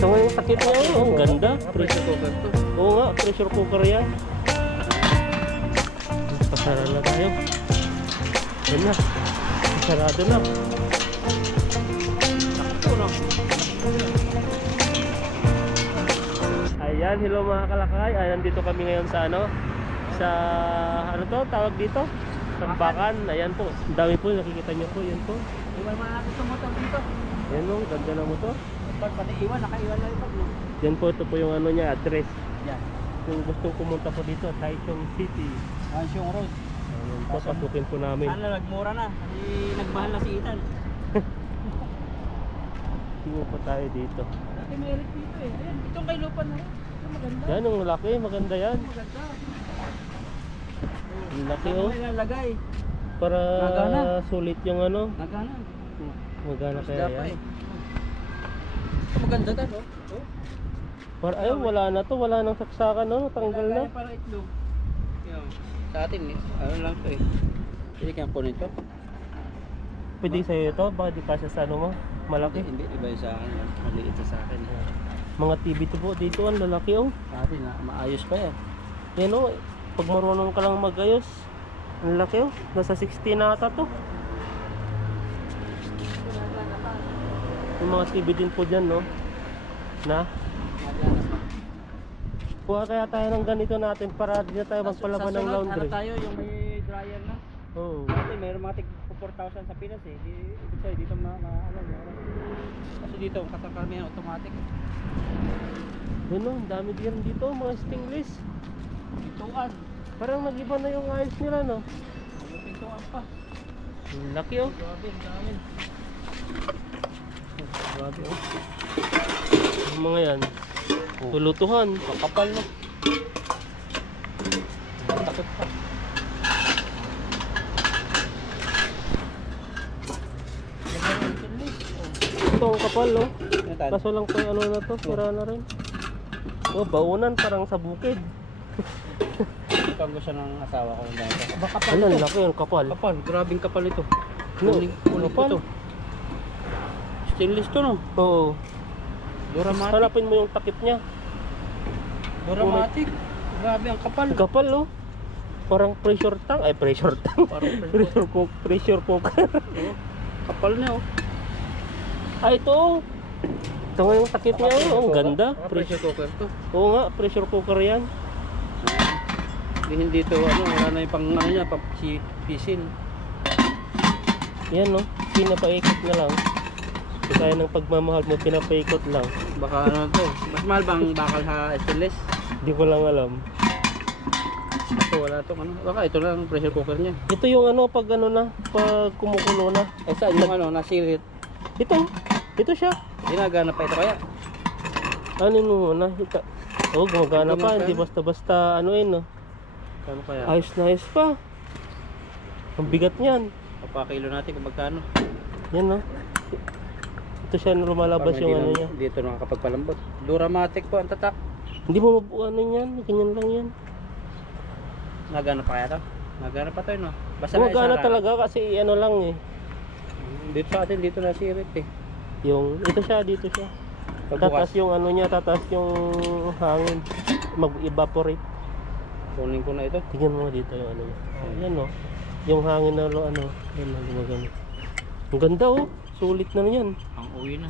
Ito nga yung takip niya, oh, ang ganda. Pressure cooker to. Oo nga, pressure cooker yan. Pasara na tayo. Yan na. Pasarado na. Ayan, hello mga kalakay. Ayan, dito kami ngayon sa ano? Sa, ano to? Tawag dito? Sambakan. Ayan po. Ang dami po, nakikita nyo po. Yan po. Iwan mo natin itong motor dito. Ayan o, ganda na mo to. Pati iwan, nakaiwan lang ito. Yan po, ito po yung ano niya, address. Yan. Kung gustong pumunta po dito, Taichung City. Ansyong Road. Ayan po, pasukin po namin. Sana nagmura na. Kasi nagmahal na si Ethan. Tingnan po tayo dito. Dati merit dito eh. Ayan, itong kay Lupan na. Ito maganda. Yan, ang laki, maganda yan. Maganda. Ang laki oh. Ano ilalagay? Para Nagana. sulit yung ano. Nagana. Magana kaya yan. Ito maganda dad oh. Oh. Para, ayun, wala na to, wala nang saksakan no, tanggal na. Para itlog. Yan. Sa atin eh. Ano lang to eh. Hindi kaya po nito. Pwede sa'yo ito, baka di kasya sa ano mo, malaki. Hindi, iba yung sa akin. Maliit sa akin. Mga TV to po dito, ang lalaki oh. Sa atin maayos pa yan. Yan oh, pag marunong ka lang magayos, ang laki oh, nasa 60 na ata to. Yung mga TV din po dyan no, na kuha kaya tayo ng ganito natin para di na tayo magpalaban ng laundry. Sa tayo yung may dryer na. Oo. Kasi mayroon mga tig 4,000 sa Pinas eh. Ibig sabihin dito ano. Kasi dito katakaramihan automatic. Yun oh, ang dami din dito, mga stainless. Pintuan. Parang nag-iba na yung ayos nila no. May pintuan pa. Ang laki oh. Grabe, ang dami. Grabe oh. Yung mga yan, tulutuhan. Makapal no. Takot pa. Ito ang kapal no. Yan. Kaso lang po ano na to, sira na rin. Oh, baunan parang sa bukid. Ito ang gusto ng asawa ko dito. Baka kapal Ano, ito. laki ang kapal. Kapal, grabing kapal ito. No, Kulit kapal. ito. Stainless to no. Oo. Duramatic. Hanapin mo yung takip niya. Duramatic. Grabe ang kapal. Kapal no. Parang pressure tank. Ay, pressure tank. Parang Pressure cooker. oh, kapal na oh. Ah, ito. Ito nga yung takip niya. Oh, ang ganda. Pressure cooker to. Oo nga, pressure cooker yan. Hindi to ano, wala na yung pang ano niya, pang pisin. Yan no. Pinapaikot na lang. Kaya ng pagmamahal mo, pinapaikot lang. Baka ano to, mas mahal bang bakal sa stainless? Hindi ko lang alam. Ito wala to ano. Baka ito lang pressure cooker niya. Ito yung ano, pag ano na, pag kumukulo na. Eh saan yung ano, nasirit. Ito siya. Ginagana pa ito kaya. Ano muna? Oh, gumagana pa. Hindi basta-basta ano yun no. Kano kaya? Ayos na ayos pa. Ang bigat niyan. Papakilo natin kung magkano. Yan no. Ito siya na lumalabas Parang yung hindi ano na- niya. Dito nakakapagpalambot. Duramatic po ang tatak. Hindi mo mabuuanin yan. Ganyan lang yan. Nagana pa kaya to? Nagana pa to no? Basta Gumagana naisara. talaga kasi ano lang eh. Dito sa atin, dito nasirit eh. Yung, ito siya, dito siya. Pagbukas, Tataas yung ano niya, tataas yung hangin. Mag-evaporate. kunin ko na ito. Tingnan mo dito yung ano niya. Yan no. Yung hangin na lo ano. Yan na gumagana. Ang ganda oh. Sulit na yan. Ang uwi na.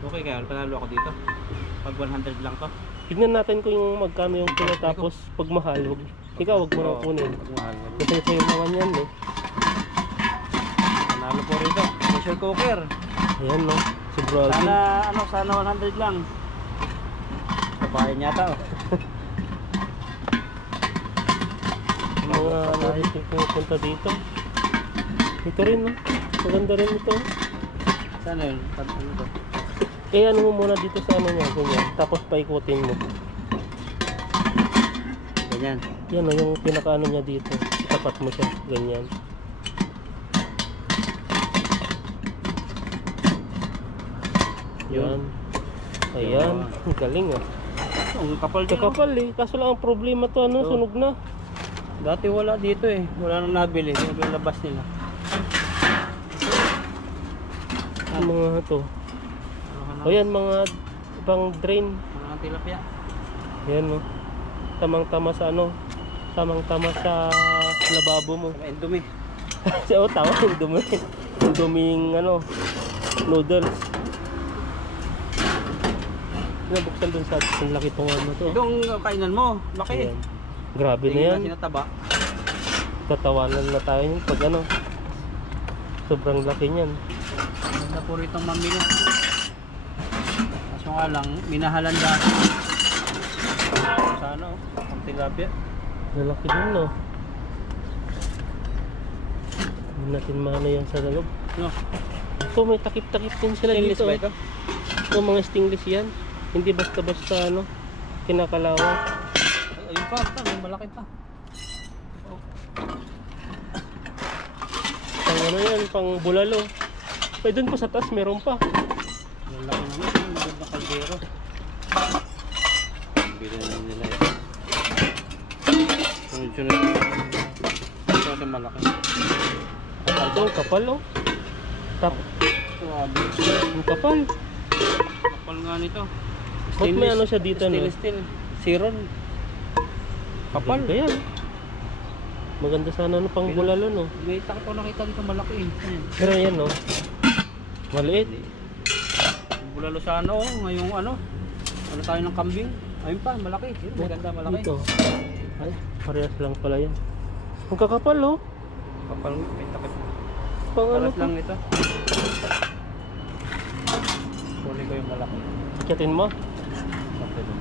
Okay kaya, panalo ako dito. Pag 100 lang to. Tignan natin kung yung magkano yung kilo tapos pag mahal, ikaw wag mo na kunin. Pag mahal. Kasi sa'yo naman yan eh. Panalo po rito. Pressure cooker. Ayan no. Si Brody. Sana 100 lang. Kapayan yata oh. Mga naisip pupunta dito. Ito rin no. Maganda rin ito. Sana yun? Ano to? Eh ano mo muna dito sa ano niya, ganyan. Tapos paikutin mo. Ganyan. Yan no, yung pinaka ano niya dito. Tapat mo siya, ganyan. Yan. Ayan. Ang galing ah. Ang kapal din. Kapal eh. Kaso lang ang problema to ano, sunog na. Dati wala dito eh. Wala nang nabili. Yung labas nila. Yung mga to. O yan, mga pang drain. Mga tilapia. Yan, no. Tamang-tama sa ano. Tamang-tama sa lababo mo. Sa Indomie. Oo, tama. Yung dumi. Yung duming, ano, noodles. Nabuksan dun sa atin. Ang laki tong ano to. Itong kainan mo, laki. Ayan. Grabe na Tingin yan. na sinataba. Tatawanan na tayo yun pag ano. Sobrang laki niyan. Ganda po ritong mamili. Kaso nga lang, minahalan dati. Sa ano, ang tilapia. Lalaki din, no? Hindi natin maano yan sa loob. No, Ito, may takip-takip din sila stainless dito. ba ito? Ito, mga stainless yan. Hindi basta-basta, ano, kinakalawa. Ayun pa, may malaki pa. Pang ano yan, pang bulalo. Ay, dun pa sa taas, meron pa. Malaki naman, maganda kaldero. Bili na nila ito. Sunod-sunod. Ito ito malaki. Ito, ang kapal, oh. Grabe. Ang kapal. Kapal nga nito. Ba't may ano siya dito, no? Stainless steel. Siron. Kapal. Ganda yan. Maganda sana, ano, pang bulalo, no? May takip ko nakita dito malaki eh. Ayan. Pero yan, no? Maliit. Yung bulalo sa ano, ngayong ano tayo ng kambing. Ayun pa, malaki. Yun, maganda, malaki. Dito. Ay, parehas lang pala yan. Ang kakapal, oh. Kapal, may takip. Pang ano Paras to? lang ito. Kunin ko yung malaki. Kiyatin mo. Sakto dun.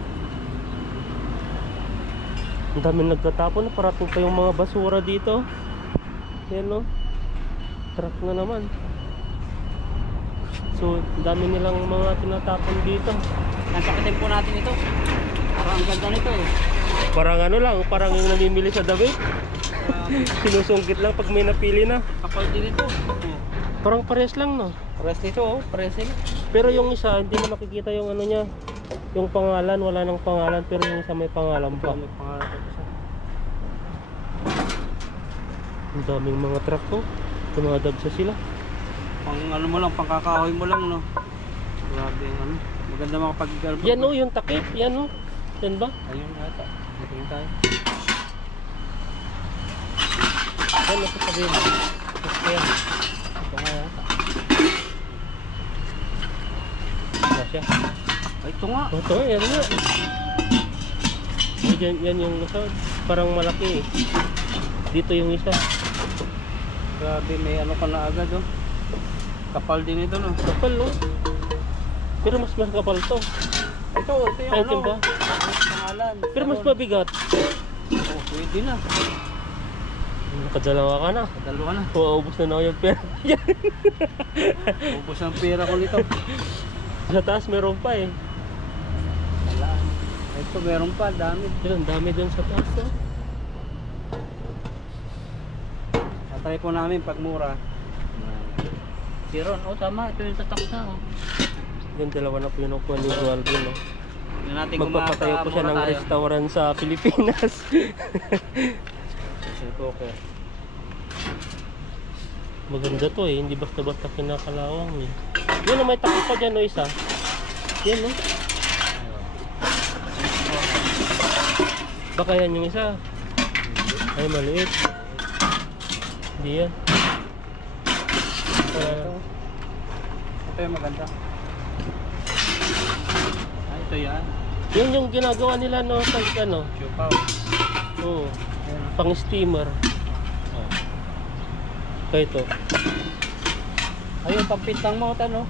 Ang dami nagtatapon. Parating pa yung mga basura dito. Yan, no? Truck na naman. So, ang dami nilang mga tinatapon dito. Nasakitin po natin ito. Parang ang ganda nito eh. Parang ano lang, parang yung namimili sa damit. Grabe. Sinusungkit lang pag may napili na. Kapal din ito. Oh. Parang pares lang, no? Pares nito oh, paresing. Pero yung isa, hindi na makikita yung ano niya. Yung pangalan, wala nang pangalan. Pero yung isa may pangalan pa. May pangalan ito isa. Ang daming mga truck ko. Tumadagsa sila. Pang ano mo lang, pang kakahoy mo lang no. Grabe yung ano. Maganda makapag Yan, no? Yung takip. Yan, no? Yan ba? Ayun ata. Tingin tayo. Yan, nasa sabi mo. Basta yan. Ito nga yata. Wala siya. Ay, ito nga. Ito, yan nga. Yan yung isa. Parang malaki eh. Dito yung isa. Grabe, may ano ka na agad oh. Kapal din ito no. Kapal, no? Pero mas kapal to. Ito yung Ay, ano. ba? Pangalan. Pero mas mabigat. Oh, pwede na. Nakadalawa ka na. Dalawa na. Uubos na ako yung pera. Ubus ang pera ko nito. Sa taas meron pa eh. Wala. Ito meron pa, dami. Yun, ang dami dun sa taas. Oh. Tatry po namin pag mura. Siron, oh tama, ito yung tatak na oh. Yung dalawa na po yung nakuha ni Joalvin. No? Tingnan natin kung Magpapatayo po siya ng tayo. restaurant sa Pilipinas. Pressure cooker. Maganda to eh, hindi basta-basta kinakalawang eh. Yun, may takip pa dyan, no, isa. Yan, no? Baka yan yung isa. Ay, maliit. Hindi yan. Ito yung maganda. Ay, ito yan. Yun yung ginagawa nila, no, pag ano. Siupaw. Oo, Ayan. pang steamer. Oh. Kaya ito. Ayun, pampintang mo, tano.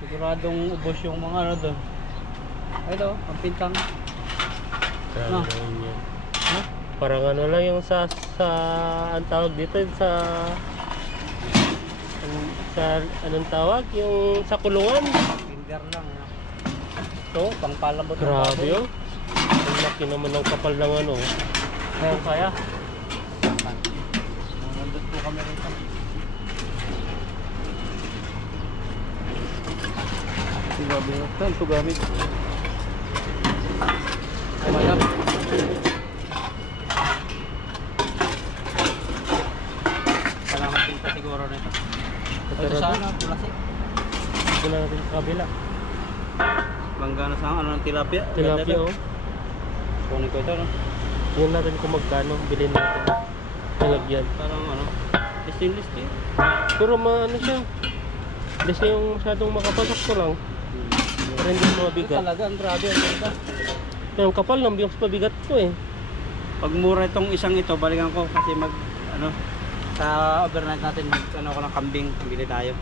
Siguradong ubos yung mga ano doon. Ito, pampintang. No. Yan. Ha? Parang ano lang yung sa ang tawag dito sa anong tawag yung sa kulungan. Finger lang. Ito, pangpalabot. Grabe oh. Ang laki naman ng kapal ng ano. Kaya kaya. Nandun po kami rito. Grabe na. Saan ito gamit? Mayap. Kailangan pinta siguro nito. Ito sana, pulasik. Dito na natin sa kabila. Langgana sa ano ng tilapia. Tilapia oh. Kunin ko ito, no? Yun natin kung magkano. Bilhin natin. Nalagyan. Parang ano, stainless steel. Pero ano siya. Hindi siya yung masyadong makapasok ko lang. Pero hindi mo Ito mabigat. talaga, ang grabe. Ang ganda. Yung kapal lang, mas mabigat to eh. Pag mura itong isang ito, balikan ko kasi ano, sa overnight natin, ano ko ng kambing, bili tayo.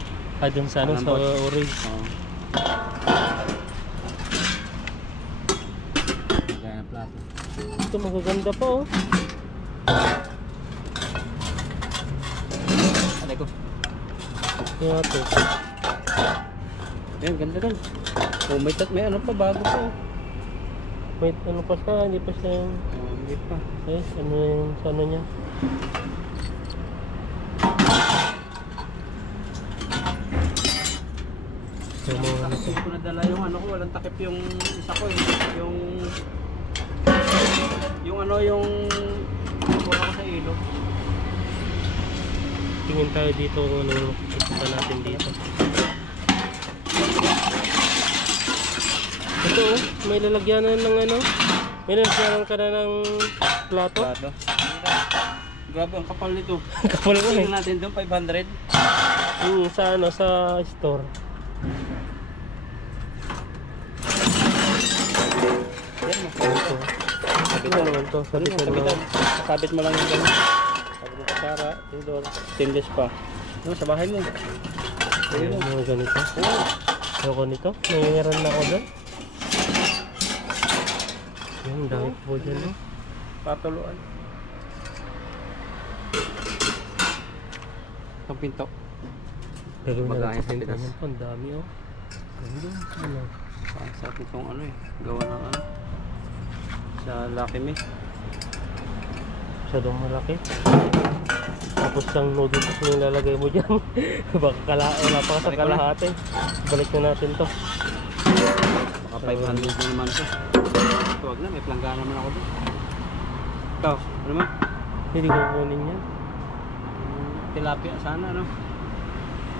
Dun sa ano, sa orange. Oo. Gaya plato. Ito magaganda pa oh. Alay ko. Kaya ito. Ayan, ganda dun. Oh, may ano pa, bago pa. Wait, ano pa siya? Hindi pa siya yung... Oh, hindi pa. Eh, ano yung sa ano niya? So, mga ano Kasi ko nadala yung ano ko, walang takip yung isa ko eh. Yung ano, yung wala ko sa ilog. tingin tayo dito kung ano yung makikita natin dito. Ito oh, may lalagyanan ng ano? May lalagyanan ka na ng plato? Plato. Grabe, ang kapal nito. Kapal mo eh. Tingnan natin doon, 500. Sa ano, sa store. Yan mo. Ito. Ito naman to. Sabi ko naman. Sabit mo lang yung ganun. Sabi ko Sara, Tindor. Stainless pa. Ano, sa bahay mo. Ayan, mga ganito. Oo. Ayoko nito. Nangingiran na ako dyan. Yan, dami po dyan. No? Patuluan. Ang pinto. Gagawin na Bagayan natin sa din Pinas. naman po. Ang dami oh. Ganda. Ano? Ang sarap itong ano eh. Gawa ng ano. Sa Lucky Me. Masyadong malaki. Tapos ang noodles na yung lalagay mo dyan. Baka wala pa sa Balik ko na. kalahati. Balik na natin to. Baka 500 na naman ito. Huwag na, may planggana naman ako doon. Ikaw, ano naman? Hindi ko kunin yan. Tilapia sana, ano?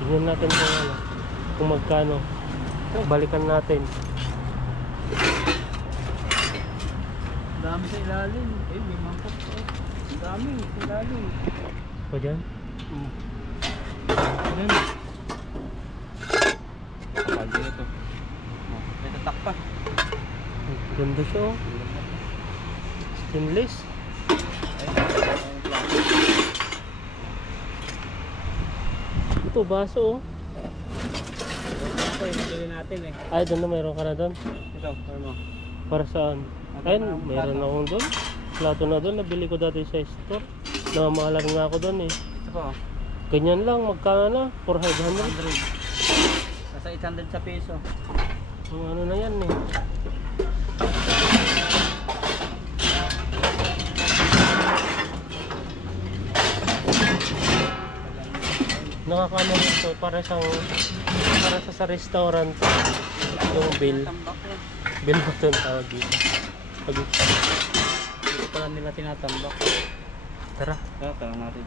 Tingnan natin kung ano. Kung magkano. Balikan natin. Dami sa ilalim. Eh, may mangkok pa. Ang dami sa ilalim. O dyan. Ayan. Kapal din ito. Oh, may tatak pa. Ganda siya oh. Stainless. Ito baso oh. Ito yung nabili natin eh. Ay doon na mayroon ka na doon. Ito, ano mo? Para saan? Ayun, mayroon akong doon. Plato na doon. Nabili ko dati sa store. Namamahalan nga ako doon eh. Ito po. Ganyan lang. Magkano na? 400. 100. Nasa 800 sa piso. Ang ano na yan eh. Nakakano ito para sa restaurant yung bill. Tambak yan. Bill ba ito ang tawag dito? Dito pala nila tinatambak. Tara. Tara natin.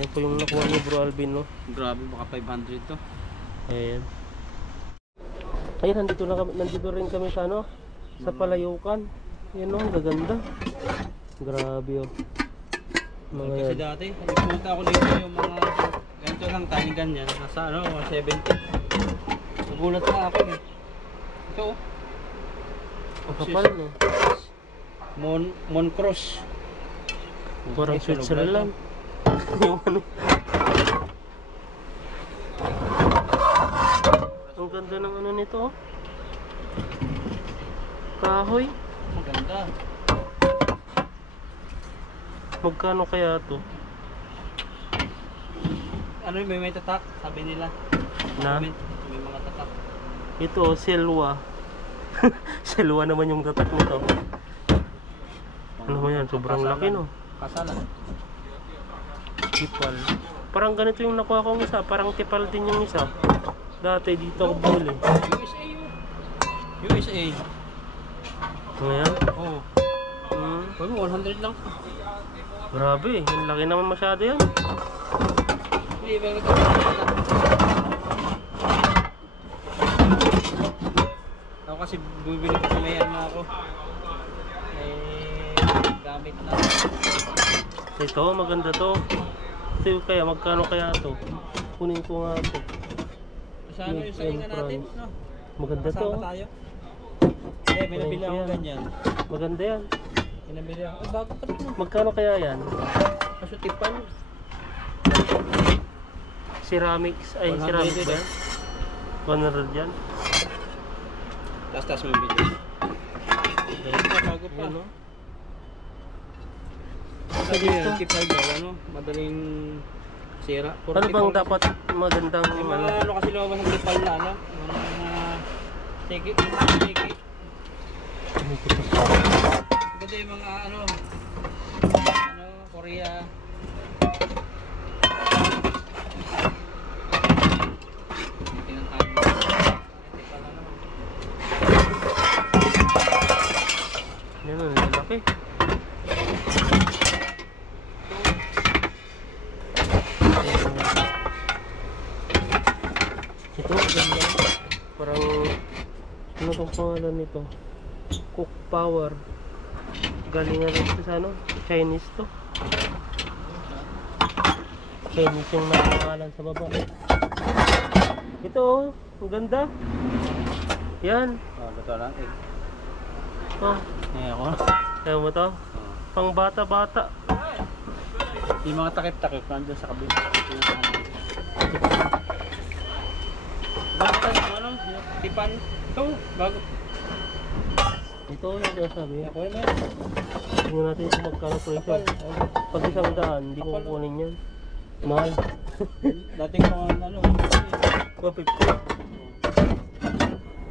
Yan po yung nakuha ni Bro Alvin no. Grabe, baka 500 to. Ayan. Ayun, nandito rin kami sa ano? Sa Palayukan. Yan oh, ang gaganda. Grabe oh. Mga Kasi yan. dati, nagpunta ako dito yung mga ganito lang, tiny ganyan. Nasa ano, 170. Nagulat na ako eh. Ito oh. Ang kapal no. Moncross. Parang Ay, Switzerland lang. Yung ano. Ang ganda ng ano nito oh. Kahoy. Maganda. Magkano kaya to? Ano yung may tatak? Sabi nila. Na? Comment, may mga tatak. Ito, silwa. Silwa naman yung tatak nito. Ano mo yan? Sobrang laki no. Kasalan. Tipal. Parang ganito yung nakuha kong isa. Parang tipal din yung isa. Dati dito ako bumili. USA yun. USA. Ngayon? Oo. Hmm. 100 lang. Grabe, yung laki naman masyado yan. Hindi, may kasi bumibili ko sa may ano ako. Eh, gamit na. Ito, maganda to. Ito kaya, magkano kaya to? Kunin ko nga to. Sa ano yung salingan natin, no? Maganda to. Kasama tayo. Eh, may nabili ako ganyan. Maganda yan. May nabili ako. Ay, bago pa rin. Magkano kaya yan? Kaso tipan. Ceramics, ay 100 ceramics ba yan. yan? 100 yan. Taas mo yung video. Bago pa. Yan, no? Sabi yun, kipag daw, ano? Madaling sira. Puro Ano bang tipal. dapat magandang Yung mga ano kasi lumabas ng tipal na, ano? Yung mga tiki, yung mga tiki. Ganda yung mga ano, Korea. Tingnan tayo. Tipal na naman. Yan, ang lalaki. Ito, ganda. Parang, ano tong pangalan nito? Cook Power. Galing nga rin ito sa ano? Chinese to. Chinese yung nakangalan sa baba. Ito, oh, ang ganda. Yan. Oh, luto lang eh. Oh, Eh ako. ayaw mo to? Pang bata-bata. Yung mga takip-takip nandun sa kabila. Bakit ano? Yung tipan. Ito, bago. Ito yung sinasabi. Ako yun eh. Tingnan natin kung magkano presyo. Pag 100, hindi ko kukunin yan. Mahal. Dating mga ano. 150.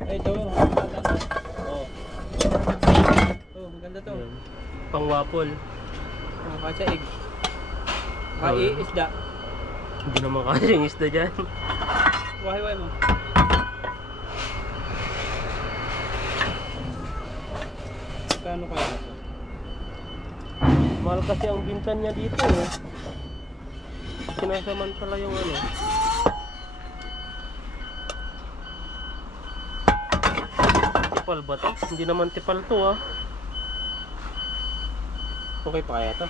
Eh, ito. Oh. Oh, maganda to. Yan. Pang waffle. Kasi egg. Ay, isda. Hindi naman kasi yung isda dyan. Wahay-wahay mo. Kano kaya ito? Mahal kasi ang bintan niya dito eh. Sinasamantala yung ano. Tipal ba to? Hindi naman tipal to ah. Okay pa kaya to?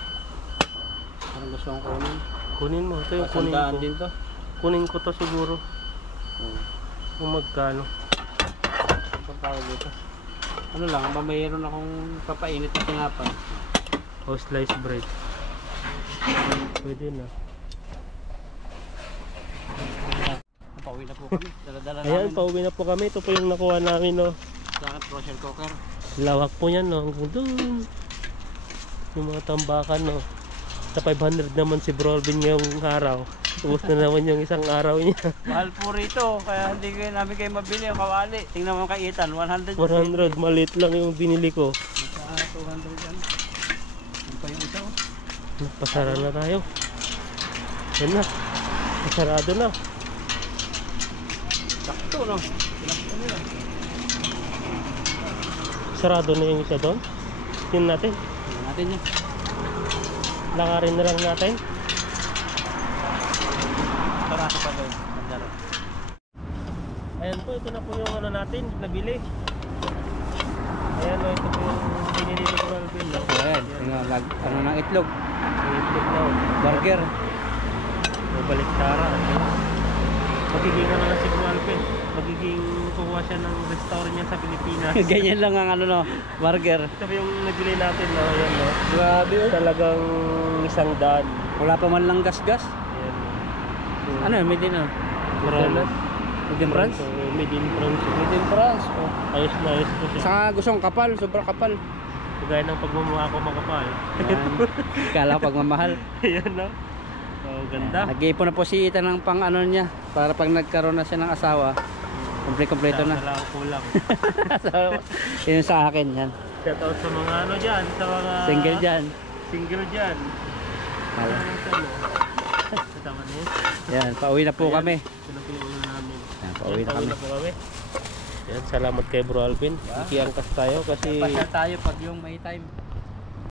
Parang gusto kong kunin. Kunin mo. Ito yung kunin Pasandaan ko. din to. Kunin ko to siguro. Kung magkano. Ang tawag dito. Ano lang, mayroon akong papainit na tinapay. O sliced bread. Pwede na. Pauwi na po kami. Dala-dala Ayan, namin. pauwi na po kami. Ito po yung nakuha namin no. Sa akin, pressure cooker. Lawak po yan no. Hanggang doon. Yung mga tambakan no. Sa 500 naman si Bro Alvin ngayong araw. Ubus na naman yung isang araw niya. Mahal po rito, kaya hindi namin kayo mabili ang kawali. Tingnan mo kay Ethan, 100. 100, maliit lang yung binili ko. Sa 200 yan. Ano pa yung isa? Pasara na tayo. Yan na. Pasarado na. Sakto, no? Sakto nila. Sarado na yung isa doon. Yun natin. Tingnan natin yan. Lakarin na lang natin. Parasa pa doon. Mandaro. Ayan po, ito na po yung ano natin, nabili. Ayan o, ito po yung binili ni Bro Alvin. No? Ayan, ano ng itlog. Yung itlog na o. Burger. Babalik tara. Magiging ano na si Bro Alvin. Magiging kukuha siya ng restaurant niya sa Pilipinas. Ganyan lang ang ano no, burger. Ito po yung nabili natin. No? Ayan no. Grabe oh. Talagang 100. Wala pa man lang gas-gas. Ayan no. Ano yun, made in ano? Maraming. Made in France? Made in France. Made in France. Oh. Ayos na ayos po siya. Saka gustong kapal, sobrang kapal. Kagaya ng pagmamukha ko makapal. Kala ko pagmamahal. Ayan no. Oh, ganda. Nag-iipon na po si Ethan ng pang ano niya. Para pag nagkaroon na siya ng asawa, kompleto na. Wala akong kulang. So, yun sa akin yan. Shout out sa mga ano dyan, sa mga Single dyan. Single dyan. Hala. Sa tama na yun. Yan, pauwi na po Ayan. kami. Ito na po yung una namin. Yan, pauwi na kami. po kami. Ayan, salamat kay Bro Alvin. Ikiangkas tayo kasi Pasyal tayo pag yung may time.